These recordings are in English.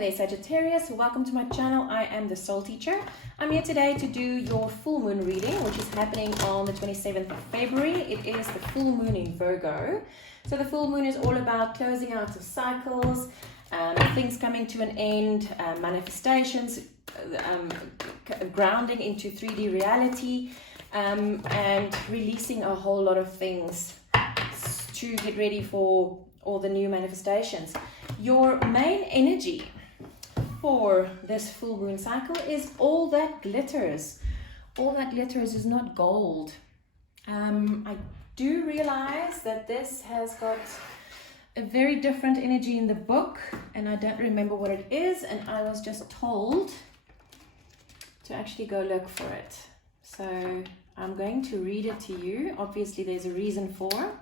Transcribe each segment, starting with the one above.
there, Sagittarius. Welcome to my channel. I am the Soul Teacher. I'm here today to do your full moon reading, which is happening on the 27th of February. It is the full moon in Virgo. So the full moon is all about closing out of cycles, things coming to an end, manifestations, grounding into 3D reality, and releasing a whole lot of things to get ready for all the new manifestations. Your main energy for this full moon cycle is all that glitters. All that glitters is not gold. I do realize that this has got a very different energy in the book, and I don't remember what it is, and I was just told to actually go look for it. So I'm going to read it to you. Obviously there's a reason for.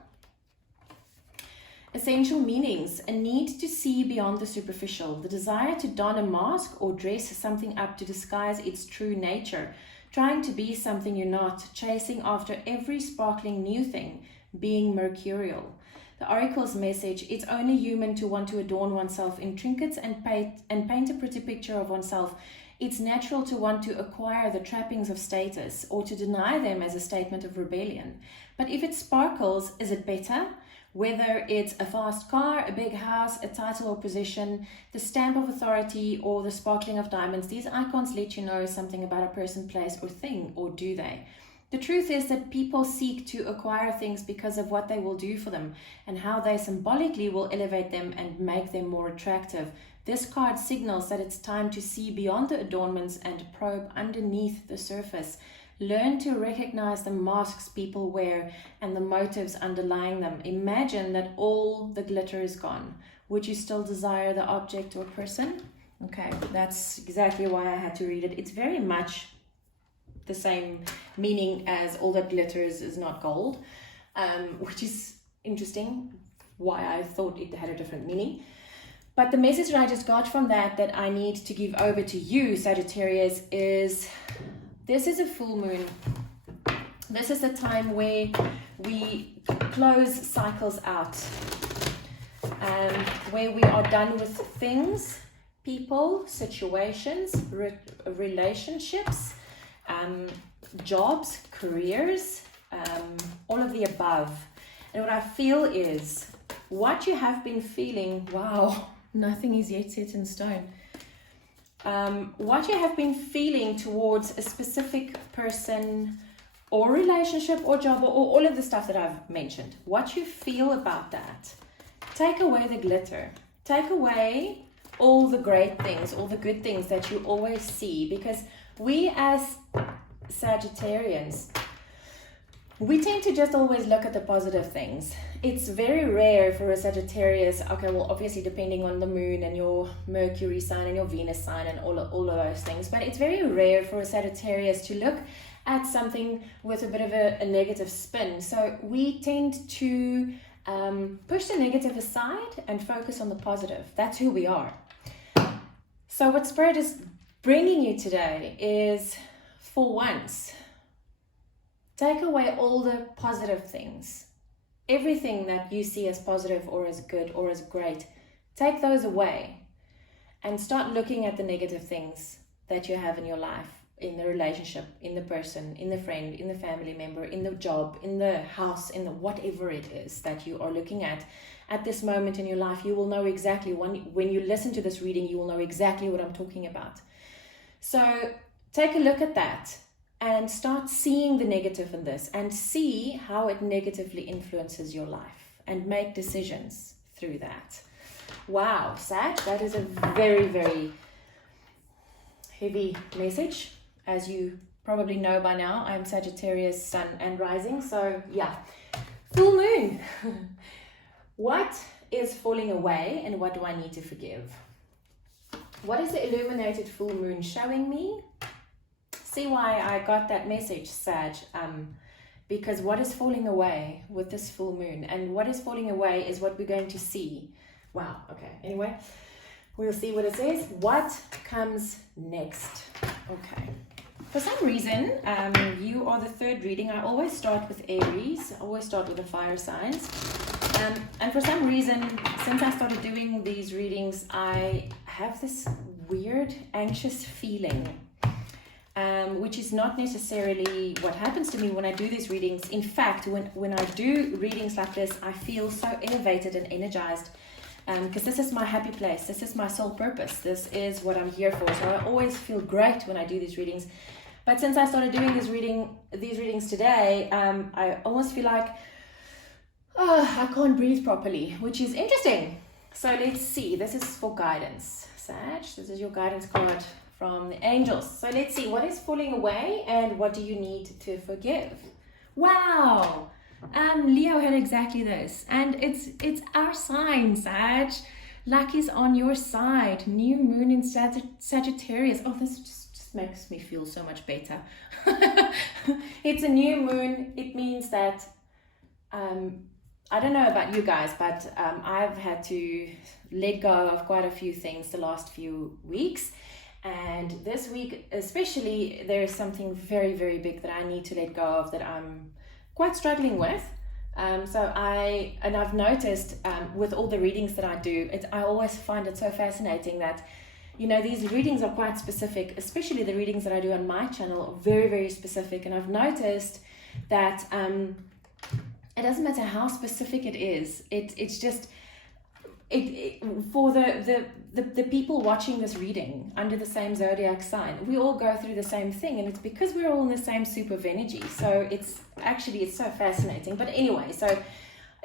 Essential meanings: a need to see beyond the superficial, the desire to don a mask or dress something up to disguise its true nature, trying to be something you're not, chasing after every sparkling new thing, being mercurial. The oracle's message: it's only human to want to adorn oneself in trinkets and paint a pretty picture of oneself. It's natural to want to acquire the trappings of status or to deny them as a statement of rebellion. But if it sparkles, is it better? Whether it's a fast car, a big house, a title or position, the stamp of authority, or the sparkling of diamonds, these icons let you know something about a person, place, or thing, or do they? The truth is that people seek to acquire things because of what they will do for them and how they symbolically will elevate them and make them more attractive. This card signals that it's time to see beyond the adornments and probe underneath the surface. Learn to recognize the masks people wear and the motives underlying them. Imagine that all the glitter is gone. Would you still desire the object or person? Okay, that's exactly why I had to read it. It's very much the same meaning as all that glitters is not gold, which is interesting why I thought it had a different meaning. But the message that I just got from that I need to give over to you, Sagittarius, is this is a full moon. This is the time where we close cycles out, where we are done with things, people, situations, relationships, jobs, careers, all of the above. And what I feel is what you have been feeling, wow, nothing is yet set in stone. What you have been feeling towards a specific person or relationship or job or all of the stuff that I've mentioned, what you feel about that, take away the glitter, take away all the great things, all the good things that you always see, because we as Sagittarians, we tend to just always look at the positive things. It's very rare for a Sagittarius, okay, well, obviously depending on the moon and your Mercury sign and your Venus sign and all of those things, but it's very rare for a Sagittarius to look at something with a bit of a negative spin. So we tend to push the negative aside and focus on the positive. That's who we are. So what Spirit is bringing you today is, for once, take away all the positive things. Everything that you see as positive or as good or as great, take those away and start looking at the negative things that you have in your life, in the relationship, in the person, in the friend, in the family member, in the job, in the house, in the whatever it is that you are looking at this moment in your life. You will know exactly, when you listen to this reading, you will know exactly what I'm talking about. So take a look at that and start seeing the negative in this and see how it negatively influences your life and make decisions through that. Wow, Sag, that is a very, very heavy message. As you probably know by now, I'm Sagittarius, Sun and Rising. So yeah, full moon. What is falling away and what do I need to forgive? What is the illuminated full moon showing me? See why I got that message, Sag, because what is falling away with this full moon, and what is falling away is what we're going to see. Wow, okay, anyway, we'll see what it says. What comes next? Okay, for some reason, you are the third reading. I always start with Aries, I always start with the fire signs. And for some reason, since I started doing these readings, I have this weird anxious feeling, which is not necessarily what happens to me when I do these readings. In fact, when I do readings like this, I feel so elevated and energized, because this is my happy place. This is my sole purpose. This is what I'm here for. So I always feel great when I do these readings. But since I started doing these readings today, I almost feel like, I can't breathe properly, which is interesting. So let's see. This is for guidance, Sag. This is your guidance card from the angels. So let's see, what is falling away and what do you need to forgive? Wow. Leo had exactly this. And it's our sign, Sag. Luck is on your side. New moon in Sagittarius. Oh, this just makes me feel so much better. It's a new moon. It means that I don't know about you guys, but I've had to let go of quite a few things the last few weeks. And this week especially, there is something very, very big that I need to let go of that I'm quite struggling with. So I've noticed with all the readings that I do, I always find it so fascinating that, you know, these readings are quite specific, especially the readings that I do on my channel are very, very specific. And I've noticed that it doesn't matter how specific it is. It's just for the people watching this reading under the same zodiac sign, we all go through the same thing, and it's because we're all in the same soup of energy. So it's so fascinating. But anyway, so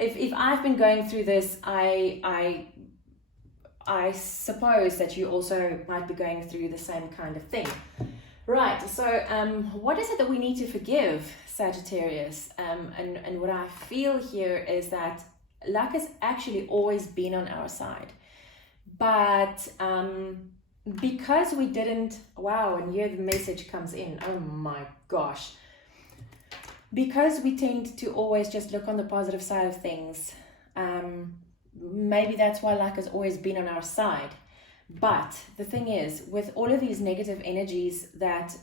if I've been going through this, I suppose that you also might be going through the same kind of thing. Right, so what is it that we need to forgive, Sagittarius? And what I feel here is that luck has actually always been on our side. But because we didn't, wow, and here the message comes in, oh my gosh. Because we tend to always just look on the positive side of things, maybe that's why luck has always been on our side. But the thing is, with all of these negative energies that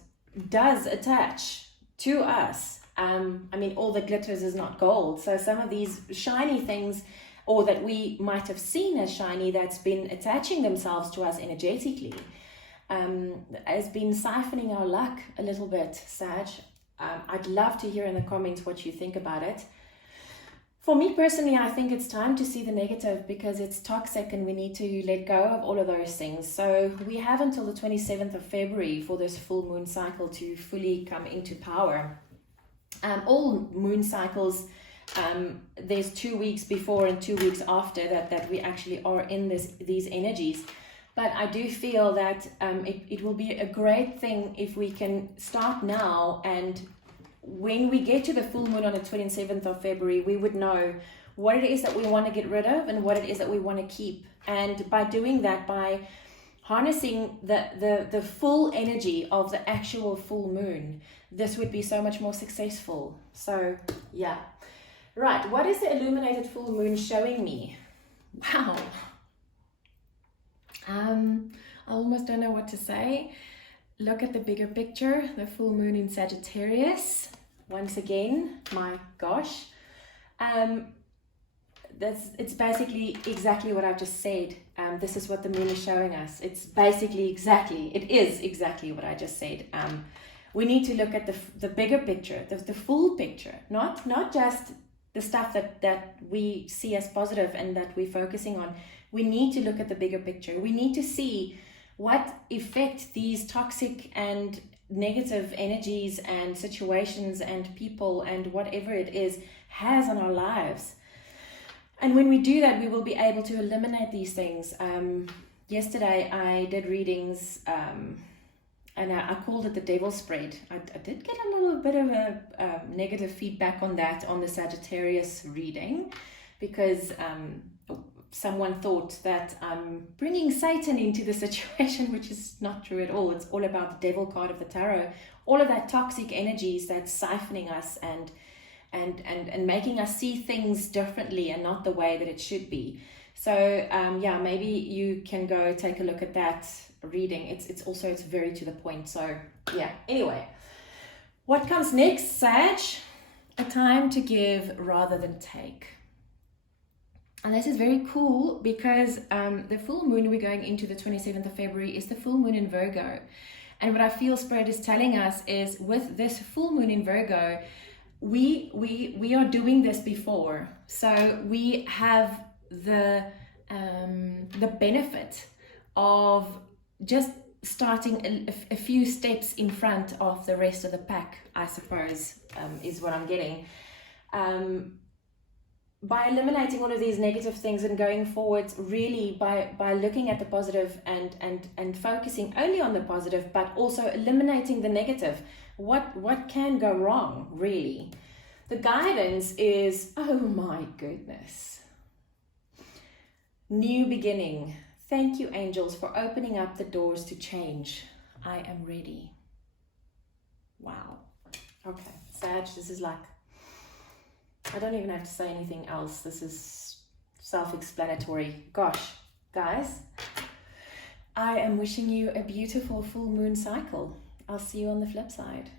does attach to us, I mean, all that glitters is not gold. So some of these shiny things, or that we might have seen as shiny, that's been attaching themselves to us energetically, has been siphoning our luck a little bit, Sag. I'd love to hear in the comments what you think about it. For me personally, I think it's time to see the negative because it's toxic and we need to let go of all of those things. So we have until the 27th of February for this full moon cycle to fully come into power. All moon cycles, there's 2 weeks before and 2 weeks after that we actually are in these energies. But I do feel that it will be a great thing if we can start now, and when we get to the full moon on the 27th of February, we would know what it is that we want to get rid of and what it is that we want to keep. And by doing that, by harnessing the full energy of the actual full moon, this would be so much more successful. So yeah. Right, what is the illuminated full moon showing me? Wow. I almost don't know what to say. Look at the bigger picture, the full moon in Sagittarius. Once again, my gosh. It's basically exactly what I've just said. This is what the moon is showing us. It is exactly what I just said. We need to look at the bigger picture, the full picture, not just the stuff that we see as positive and that we're focusing on. We need to look at the bigger picture. We need to see what effect these toxic and negative energies and situations and people and whatever it is has on our lives. And when we do that, we will be able to eliminate these things. Yesterday I did readings and I called it the devil spread. I did get a little bit of a negative feedback on that on the Sagittarius reading, because someone thought that I'm bringing Satan into the situation, which is not true at all. It's all about the devil card of the tarot. All of that toxic energies that's siphoning us and making us see things differently and not the way that it should be. So yeah, maybe you can go take a look at that reading. It's very to the point. So yeah, anyway, what comes next, Sag? A time to give rather than take. And this is very cool because the full moon we're going into, the 27th of February, is the full moon in Virgo. And what I feel Spirit is telling us is, with this full moon in Virgo, we are doing this before. So we have the benefit of just starting a few steps in front of the rest of the pack, I suppose, is what I'm getting. By eliminating all of these negative things and going forward, really by looking at the positive and focusing only on the positive, but also eliminating the negative. What can go wrong, really? The guidance is, oh my goodness. New beginning. Thank you, angels, for opening up the doors to change. I am ready. Wow. Okay, Sag, this is like, I don't even have to say anything else. This is self-explanatory. Gosh, guys, I am wishing you a beautiful full moon cycle. I'll see you on the flip side.